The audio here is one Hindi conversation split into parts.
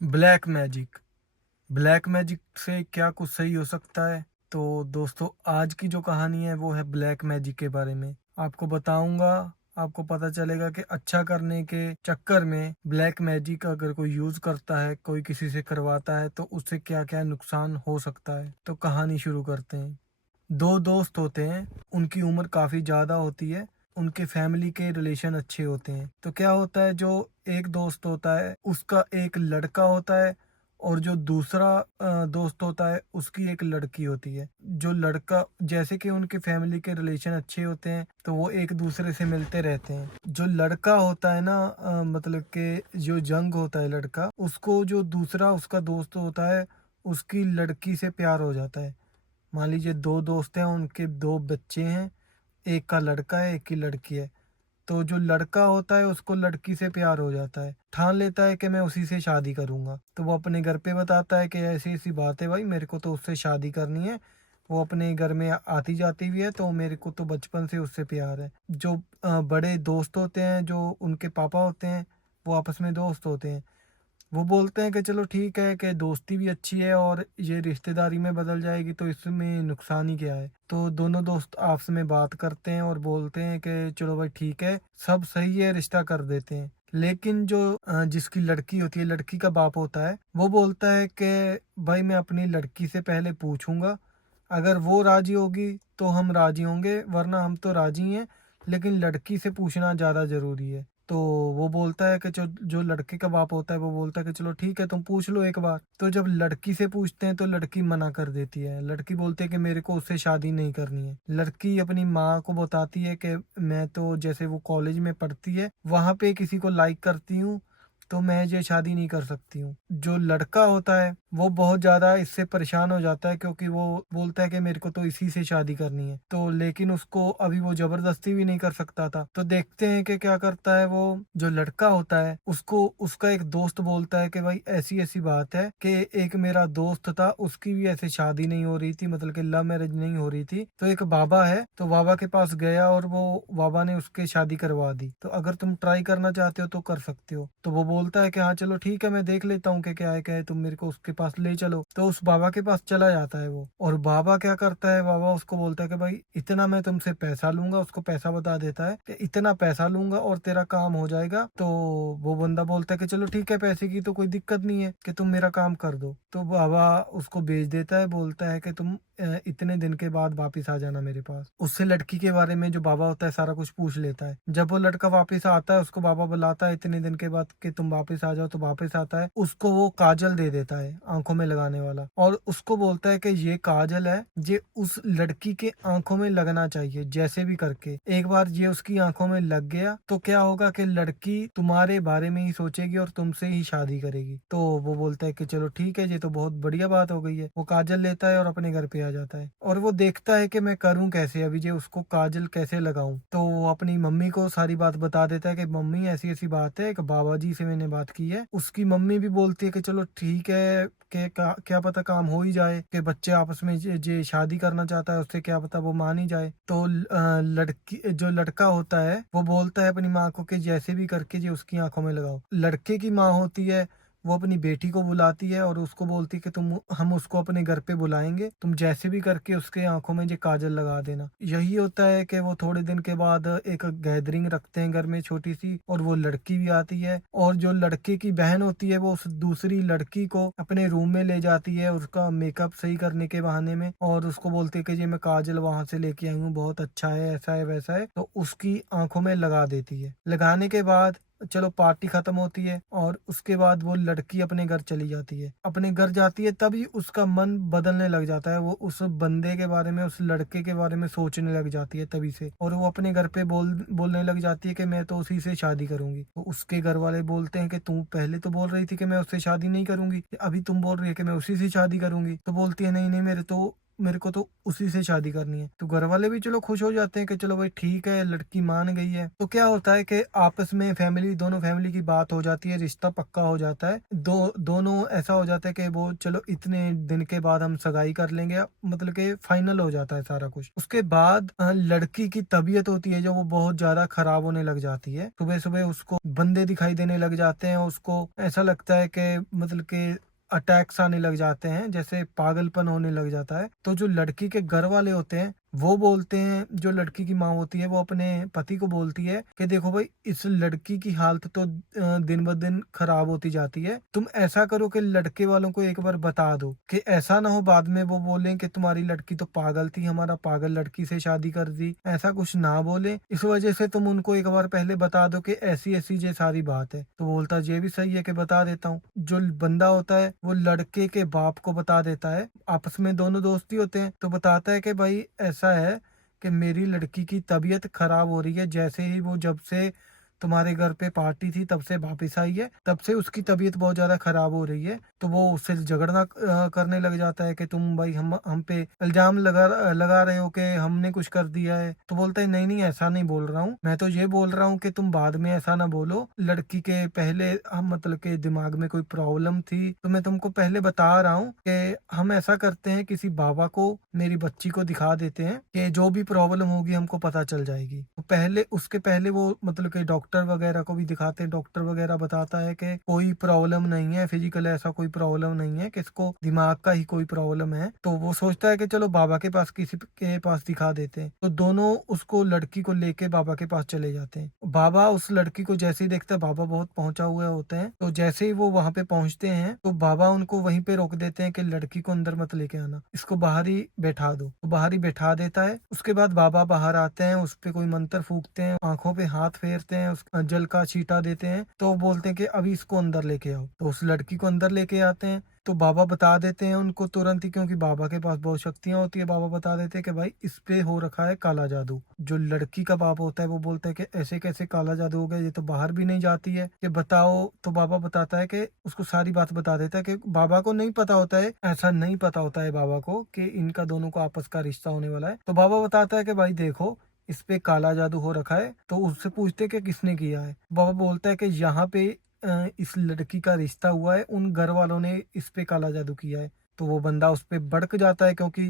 Black magic. ब्लैक मैजिक से क्या कुछ सही हो सकता है? तो दोस्तों, आज की जो कहानी है वो है ब्लैक मैजिक के बारे में। आपको बताऊंगा, आपको पता चलेगा कि अच्छा करने के चक्कर में ब्लैक मैजिक अगर कोई यूज करता है, कोई किसी से करवाता है, तो उससे क्या क्या नुकसान हो सकता है। तो कहानी शुरू करते हैं। दो दोस्त होते हैं, उनकी उम्र काफी ज्यादा होती है, उनके फैमिली के रिलेशन अच्छे होते हैं। तो क्या होता है, जो एक दोस्त होता है उसका एक लड़का होता है, और जो दूसरा दोस्त होता है उसकी एक लड़की होती है। जो लड़का, जैसे कि उनके फैमिली के रिलेशन अच्छे होते हैं तो वो एक दूसरे से मिलते रहते हैं। जो लड़का होता है ना, मतलब कि जो जंग होता है लड़का, उसको जो दूसरा उसका दोस्त होता है उसकी लड़की से प्यार हो जाता है। मान लीजिए दो दोस्त हैं, उनके दो बच्चे हैं, एक का लड़का है एक की लड़की है। तो जो लड़का होता है उसको लड़की से प्यार हो जाता है, ठान लेता है कि मैं उसी से शादी करूंगा। तो वो अपने घर पे बताता है कि ऐसी ऐसी बात है भाई, मेरे को तो उससे शादी करनी है। वो अपने घर में आती जाती भी है, तो मेरे को तो बचपन से उससे प्यार है। जो बड़े दोस्त होते हैं, जो उनके पापा होते हैं, वो आपस में दोस्त होते हैं। वो बोलते हैं कि चलो ठीक है, कि दोस्ती भी अच्छी है और ये रिश्तेदारी में बदल जाएगी, तो इसमें नुकसान ही क्या है। तो दोनों दोस्त आपस में बात करते हैं और बोलते हैं कि चलो भाई ठीक है, सब सही है, रिश्ता कर देते हैं। लेकिन जो जिसकी लड़की होती है, लड़की का बाप होता है, वो बोलता है कि भाई मैं अपनी लड़की से पहले पूछूंगा, अगर वो राजी होगी तो हम राजी होंगे, वरना हम तो राजी हैं, लेकिन लड़की से पूछना ज़्यादा ज़रूरी है। तो वो बोलता है कि जो जो लड़के का बाप होता है वो बोलता है कि चलो ठीक है, तुम पूछ लो एक बार। तो जब लड़की से पूछते हैं तो लड़की मना कर देती है। लड़की बोलती है कि मेरे को उससे शादी नहीं करनी है। लड़की अपनी माँ को बताती है कि मैं तो, जैसे वो कॉलेज में पढ़ती है, वहां पे किसी को लाइक करती हूँ, तो मैं ये शादी नहीं कर सकती हूँ। जो लड़का होता है वो बहुत ज्यादा इससे परेशान हो जाता है, क्योंकि वो बोलता है कि मेरे को तो इसी से शादी करनी है। तो लेकिन उसको अभी वो जबरदस्ती भी नहीं कर सकता था। तो देखते हैं कि क्या करता है वो। जो लड़का होता है उसको उसका एक दोस्त बोलता है कि भाई ऐसी ऐसी बात है कि एक मेरा दोस्त था, उसकी भी ऐसे शादी नहीं हो रही थी, मतलब कि लव मैरिज नहीं हो रही थी। तो एक बाबा है, तो बाबा के पास गया और वो बाबा ने उसके शादी करवा दी। तो अगर तुम ट्राई करना चाहते हो तो कर सकते हो। तो वो बोलता है कि हाँ चलो ठीक है, मैं देख लेता हूँ कि क्या है, तुम मेरे को उसके पास ले चलो। तो उस बाबा के पास चला जाता है वो। और बाबा क्या करता है, बाबा उसको बोलता है कि भाई इतना मैं तुमसे पैसा लूंगा। उसको पैसा बता देता है कि इतना पैसा लूंगा और तेरा काम हो जाएगा। तो वो बंदा बोलता है कि चलो ठीक है, पैसे की तो कोई दिक्कत नहीं है, कि तुम मेरा काम कर दो। तो बाबा उसको भेज देता है, बोलता है कि तुम इतने दिन के बाद वापिस आ जाना मेरे पास। उससे लड़की के बारे में जो बाबा होता है सारा कुछ पूछ लेता है। जब वो लड़का वापिस आता है, उसको बाबा बुलाता है इतने दिन के बाद कि तुम वापिस आ जाओ, तो वापिस आता है। उसको वो काजल दे देता है, आंखों में लगाने वाला, और उसको बोलता है कि ये काजल है, ये उस लड़की के आंखों में लगना चाहिए जैसे भी करके। एक बार ये उसकी आंखों में लग गया तो क्या होगा कि लड़की तुम्हारे बारे में ही सोचेगी और तुमसे ही शादी करेगी। तो वो बोलता है कि चलो ठीक है, ये तो बहुत बढ़िया बात हो गई है। वो काजल लेता है और अपने घर पे आ जाता है, और वो देखता है कि मैं करूं कैसे, अभी ये उसको काजल कैसे लगाऊं। तो वो अपनी मम्मी को सारी बात बता देता है कि मम्मी ऐसी ऐसी बात है, एक बाबा जी से मैंने बात की है। उसकी मम्मी भी बोलती है कि चलो ठीक है, कि क्या पता काम हो ही जाए, कि बच्चे आपस में जे शादी करना चाहता है उससे, क्या पता वो मान ही जाए। तो लड़की, जो लड़का होता है, वो बोलता है अपनी माँ को कि जैसे भी करके जे उसकी आंखों में लगाओ। लड़के की माँ होती है, वो अपनी बेटी को बुलाती है और उसको बोलती है कि तुम, हम उसको अपने घर पे बुलाएंगे, तुम जैसे भी करके उसके आंखों में ये काजल लगा देना। यही होता है कि वो थोड़े दिन के बाद एक गैदरिंग रखते हैं घर में छोटी सी, और वो लड़की भी आती है, और जो लड़के की बहन होती है वो उस दूसरी लड़की को अपने रूम में ले जाती है उसका मेकअप सही करने के बहाने में, और उसको बोलती है कि जी मैं काजल वहां से लेके आई हूँ, बहुत अच्छा है, ऐसा है वैसा है। तो उसकी आंखों में लगा देती है। लगाने के बाद चलो पार्टी खत्म होती है, और उसके बाद वो लड़की अपने घर चली जाती है। अपने घर जाती है तभी उसका मन बदलने लग जाता है, वो उस बंदे के बारे में, उस लड़के के बारे में सोचने लग जाती है तभी से। और वो अपने घर पे बोलने लग जाती है कि मैं तो उसी से शादी करूंगी। तो उसके घर वाले बोलते हैं कि तू पहले तो बोल रही थी कि मैं उससे शादी नहीं करूंगी, अभी तुम बोल रही है कि मैं उसी से शादी करूंगी। तो बोलती है नहीं नहीं, मेरे को तो उसी से शादी करनी है। तो घर वाले भी चलो खुश हो जाते हैं कि चलो भाई ठीक है, लड़की मान गई है। तो क्या होता है कि आपस में दोनों फैमिली की बात हो जाती है, रिश्ता पक्का हो जाता है। दोनों ऐसा हो जाता है कि वो चलो इतने दिन के बाद हम सगाई कर लेंगे, मतलब कि फाइनल हो जाता है सारा कुछ। उसके बाद लड़की की तबीयत होती है जो वो बहुत ज्यादा खराब होने लग जाती है। सुबह सुबह उसको बंदे दिखाई देने लग जाते हैं, उसको ऐसा लगता है कि मतलब कि अटैक्स आने लग जाते हैं, जैसे पागलपन होने लग जाता है। तो जो लड़की के घर वाले होते हैं वो बोलते हैं, जो लड़की की माँ होती है वो अपने पति को बोलती है कि देखो भाई, इस लड़की की हालत तो दिन ब दिन खराब होती जाती है। तुम ऐसा करो कि लड़के वालों को एक बार बता दो, कि ऐसा ना हो बाद में वो बोलें कि तुम्हारी लड़की तो पागल थी, हमारा पागल लड़की से शादी कर दी। ऐसा कुछ ना बोले, इस वजह से तुम उनको एक बार पहले बता दो कि ऐसी ऐसी ये सारी बात है। तो बोलता है ये भी सही है कि बता देता हूँ। जो बंदा होता है वो लड़के के बाप को बता देता है। आपस में दोनों दोस्ती होते हैं, तो बताता है कि भाई ऐसा है कि मेरी लड़की की तबीयत खराब हो रही है, जैसे ही वो जब से तुम्हारे घर पे पार्टी थी तब से वापिस आई है, तब से उसकी तबीयत बहुत ज्यादा खराब हो रही है। तो वो उससे झगड़ना करने लग जाता है कि तुम भाई हम पे इल्जाम लगा लगा रहे हो कि हमने कुछ कर दिया है। तो बोलता है नहीं नहीं, ऐसा नहीं बोल रहा हूँ, मैं तो ये बोल रहा हूँ कि तुम बाद में ऐसा ना बोलो। लड़की के पहले हम मतलब के दिमाग में कोई प्रॉब्लम थी, तो मैं तुमको पहले बता रहा हूँ कि हम ऐसा करते हैं, किसी बाबा को मेरी बच्ची को दिखा देते हैं कि जो भी प्रॉब्लम होगी हमको पता चल जाएगी। तो पहले उसके पहले वो मतलब कि डॉक्टर वगैरह को भी दिखाते हैं। डॉक्टर वगैरह बताता है कि कोई प्रॉब्लम नहीं है, फिजिकल ऐसा कोई प्रॉब्लम नहीं है, कि इसको दिमाग का ही कोई प्रॉब्लम है। तो वो सोचता है कि चलो बाबा के पास, किसी के पास दिखा देते हैं। तो दोनों उसको लड़की को लेके बाबा के पास चले जाते हैं। बाबा उस लड़की को जैसे ही देखता है, बाबा बहुत पहुंचा हुए होते हैं, तो जैसे ही वो वहां पे पहुंचते हैं तो बाबा उनको वहीं पे रोक देते हैं कि लड़की को अंदर मत लेके आना, इसको बाहर ही बैठा दो। तो बाहर ही बैठा देता है। उसके बाद बाबा बाहर आते हैं, उस पे कोई मंत्र फूकते हैं, आंखों पे हाथ फेरते हैं, उस जल का छींटा देते हैं। तो वो बोलते हैं कि अभी इसको अंदर लेके आओ। तो उस लड़की को अंदर लेके आते हैं। तो बाबा बता देते हैं उनको तुरंत ही, क्योंकि बाबा के पास बहुत शक्तियां होती है। बाबा बता देते हैं कि भाई इस पे हो रखा है काला जादू। जो लड़की का बाप होता है वो बोलता है कि ऐसे कैसे काला जादू हो गया, ये तो बाहर भी नहीं जाती है, कि बताओ। तो बाबा बताता है कि उसको सारी बात बता देता है, कि बाबा को नहीं पता होता है, ऐसा नहीं पता होता है बाबा को कि इनका दोनों का आपस का रिश्ता होने वाला है। तो बाबा बताता है कि भाई देखो, इस पे काला जादू हो रखा है। तो उससे पूछते कि किसने किया है। बाबा बोलता है कि यहाँ पे इस लड़की का रिश्ता हुआ है, उन घर वालों ने इस पे काला जादू किया है। तो वो बंदा उस पे भड़क जाता है, क्योंकि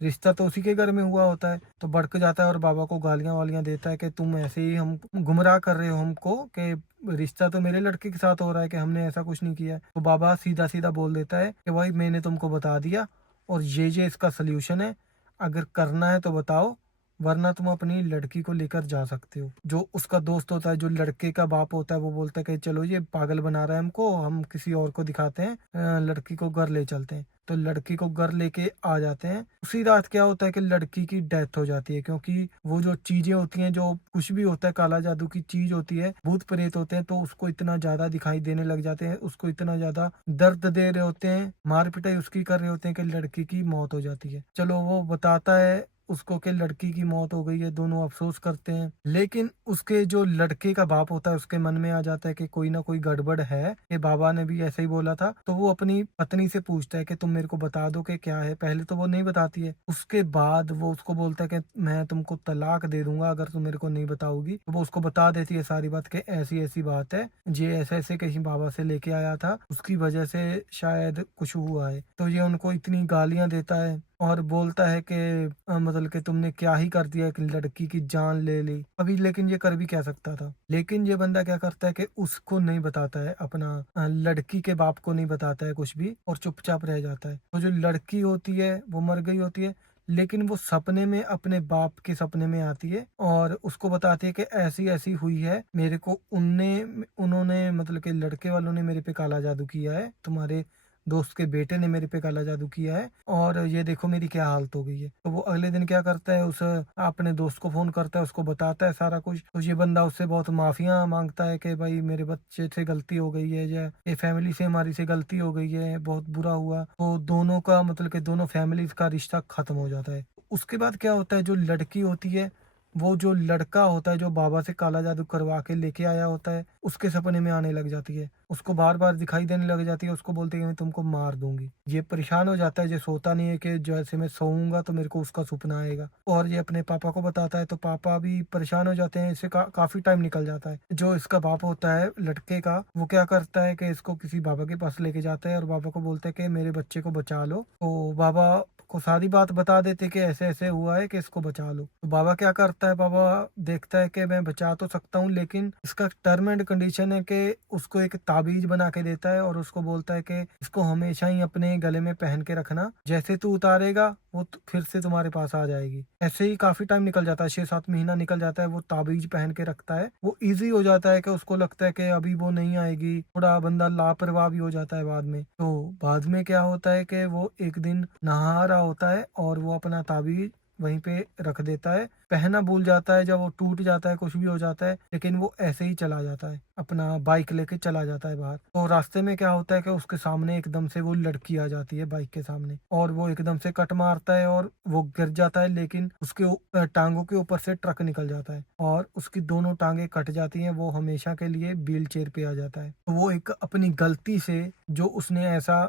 रिश्ता तो उसी के घर में हुआ होता है। तो भड़क जाता है और बाबा को गालियां वालियां देता है कि तुम ऐसे ही हम गुमराह कर रहे हो हमको, कि रिश्ता तो मेरे लड़के के साथ हो रहा है, कि हमने ऐसा कुछ नहीं किया है। तो बाबा सीधा सीधा बोल देता है कि भाई मैंने तुमको बता दिया, और ये इसका सोल्यूशन है, अगर करना है तो बताओ, वरना तुम अपनी लड़की को लेकर जा सकते हो। जो उसका दोस्त होता है, जो लड़के का बाप होता है, वो बोलता है कि चलो ये पागल बना रहा है हमको, हम किसी और को दिखाते हैं, लड़की को घर ले चलते हैं। तो लड़की को घर लेके आ जाते हैं। उसी रात क्या होता है कि लड़की की डेथ हो जाती है, क्योंकि वो जो चीजें होती हैं, जो कुछ भी होता है काला जादू की चीज होती है, भूत प्रेत होते हैं, तो उसको इतना ज्यादा दिखाई देने लग जाते हैं, उसको इतना ज्यादा दर्द दे रहे होते हैं, मार पिटाई उसकी कर रहे होते हैं, कि लड़की की मौत हो जाती है। चलो वो बताता है उसको कि लड़की की मौत हो गई है, दोनों अफसोस करते हैं। लेकिन उसके जो लड़के का बाप होता है, उसके मन में आ जाता है कि कोई ना कोई गड़बड़ है, कि बाबा ने भी ऐसे ही बोला था। तो वो अपनी पत्नी से पूछता है कि तुम मेरे को बता दो कि क्या है। पहले तो वो नहीं बताती है, उसके बाद वो उसको बोलता है कि मैं तुमको तलाक दे दूंगा अगर तुम मेरे को नहीं बताओगी। तो वो उसको बता देती है सारी बात, कि ऐसी ऐसी बात है, ये ऐसे ऐसे कहीं बाबा से लेके आया था, उसकी वजह से शायद कुछ हुआ है। तो ये उनको इतनी गालियां देता है और बोलता है कि मतलब कि तुमने क्या ही कर दिया, कि लड़की की जान ले ली अभी। लेकिन ये कर भी क्या सकता था। लेकिन ये बंदा क्या करता है कि उसको नहीं बताता है, अपना लड़की के बाप को नहीं बताता है कुछ भी, और चुपचाप रह जाता है। तो जो लड़की होती है वो मर गई होती है, लेकिन वो सपने में अपने बाप के सपने में आती है, और उसको बताती है कि ऐसी ऐसी हुई है, मेरे को उन्होंने मतलब कि लड़के वालों ने मेरे पे काला जादू किया है, तुम्हारे दोस्त के बेटे ने मेरे पे काला जादू किया है, और ये देखो मेरी क्या हालत हो गई है। तो वो अगले दिन क्या करता है, उस अपने दोस्त को फोन करता है, उसको बताता है सारा कुछ। तो ये बंदा उससे बहुत माफिया मांगता है कि भाई मेरे बच्चे से गलती हो गई है, या ये फैमिली से हमारी से गलती हो गई है, बहुत बुरा हुआ। तो दोनों का मतलब कि दोनों फैमिली का रिश्ता खत्म हो जाता है। उसके बाद क्या होता है, जो लड़की होती है वो जो लड़का होता है जो बाबा से काला जादू करवा के लेके आया होता है, उसके सपने में आने लग जाती है। उसको बार-बार दिखाई देने लग जाती है, उसको बोलती है कि मैं तुमको मार दूँगी। ये परेशान हो जाता है, ये सोता नहीं है कि जैसे मैं सोऊँगा तो मेरे को उसका सपना आएगा, और ये अपने पापा को बताता है तो पापा भी परेशान हो जाते हैं। इससे काफ़ी टाइम निकल जाता है। जो इसका बाप होता है लड़के का, वो क्या करता है कि इसको किसी बाबा के पास लेके जाता है और बाबा को बोलता है कि मेरे बच्चे को बचा लो। तो बाबा को सारी बात बता देते कि ऐसे-ऐसे हुआ है कि इसको बचा लो। तो बाबा क्या करता है, बाबा देखता है कि मैं बचा तो सकता हूँ, लेकिन इसका टर्म एंड कंडीशन है कि उसको एक ताबीज़ बना के देता है और उसको बोलता है कि इसको हमेशा ही अपने गले में पहन के रखना। जैसे तू उतारेगा वो फिर से तुम्हारे पास आ जाएगी। ऐसे ही काफ़ी टाइम निकल जाता है, 6-7 महीना निकल जाता है, वो ताबीज़ पहन के रखता है। वो ईज़ी हो जाता है कि उसको लगता है कि अभी वो नहीं आएगी, थोड़ा बंदा लापरवाह भी हो जाता है बाद में। तो बाद में क्या होता है कि वो एक दिन नहा रहा होता है और वो अपना ताबीज़ वहीं पे रख देता है। पहनना भूल जाता है, जब वो टूट जाता है, कुछ भी हो जाता है, लेकिन वो ऐसे ही चला जाता है, अपना बाइक लेके चला जाता है बाहर। तो रास्ते में क्या होता है कि उसके सामने एकदम से वो लड़की आ जाती है बाइक के सामने, और वो एकदम से कट मारता है और वो गिर जाता है, लेकिन उसके टांगों के ऊपर से ट्रक निकल जाता है और उसकी दोनों टांगे कट जाती हैं। वो हमेशा के लिए व्हील चेयर पे आ जाता है। तो वो एक अपनी गलती से, जो उसने ऐसा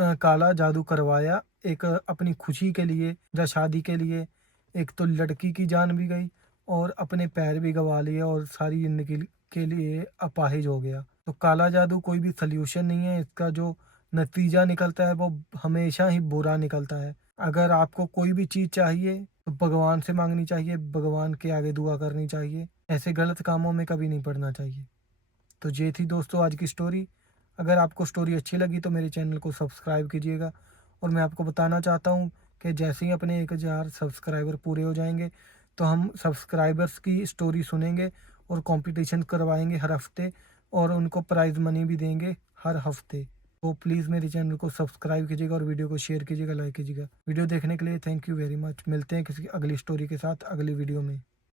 काला जादू करवाया, एक अपनी खुशी के लिए या शादी के लिए, एक तो लड़की की जान भी गई और अपने पैर भी गंवा लिए और सारी ज़िंदगी के लिए अपाहिज हो गया। तो काला जादू कोई भी सॉल्यूशन नहीं है, इसका जो नतीजा निकलता है वो हमेशा ही बुरा निकलता है। अगर आपको कोई भी चीज़ चाहिए तो भगवान से माँगनी चाहिए, भगवान के आगे दुआ करनी चाहिए। ऐसे गलत कामों में कभी नहीं पड़ना चाहिए। तो ये थी दोस्तों आज की स्टोरी। अगर आपको स्टोरी अच्छी लगी तो मेरे चैनल को सब्सक्राइब कीजिएगा, और मैं आपको बताना चाहता हूँ कि जैसे ही अपने 1000 सब्सक्राइबर पूरे हो जाएंगे तो हम सब्सक्राइबर्स की स्टोरी सुनेंगे और कंपटीशन करवाएंगे हर हफ्ते, और उनको प्राइज़ मनी भी देंगे हर हफ्ते। तो प्लीज़ मेरे चैनल को सब्सक्राइब कीजिएगा और वीडियो को शेयर कीजिएगा, लाइक कीजिएगा। वीडियो देखने के लिए थैंक यू वेरी मच। मिलते हैं किसी अगली स्टोरी के साथ अगली वीडियो में।